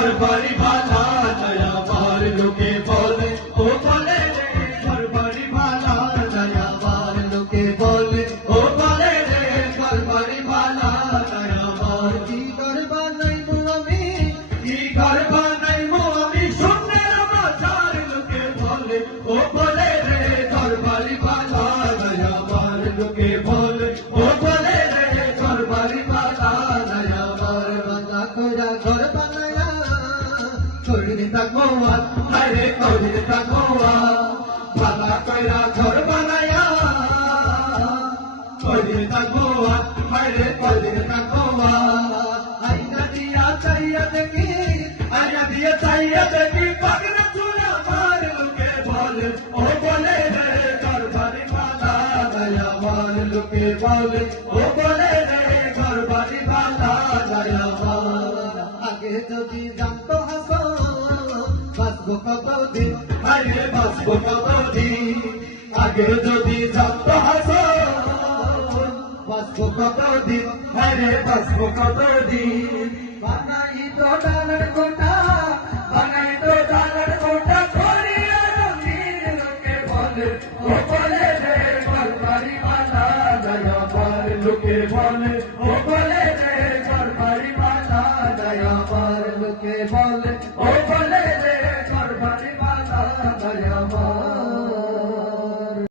ঘর বাড়ি ভালা যায় আমার লোকে বলে ও বলে রে ঘর বাড়ি ভালা যায় আমার লোকে বলে ও বলে রে ঘর বাড়ি ভালা যায় আমার কি ঘর বানাইবো আমি কি ঘর বানাইবো আমি শূন্যের বাজার লোকে বলে ও বলে রে ঘর বাড়ি ভালা যায় আমার লোকে বলে ও বলে রে ঘর বাড়ি ভালা যায় আমার বালা কইরা ঘর বানায়া কইরে থাকবো আরে কইরে থাকবো বালা কইরা ঘর বানায়া কইরে থাকবো আরে কইরে থাকবো আইনা দিয়া চাইয়া দেখি আইনা দিয়া চাইয়া দেখি পাগনা চুলা আমার লোকে বলে ও বলে রে ঘর বাড়ি ভালা যায় আমার লোকে বলে ও বলে রে ঘর বাড়ি ভালা যায় আমার আগে যদি জানতো হাসো বাঁচবো কতদিন আরে বাঁচবো কতদিন আগে যদি জানতো হাসো বাঁচবো কতদিন আরে বাঁচবো কতদিন বানাই তো ডালের কোটা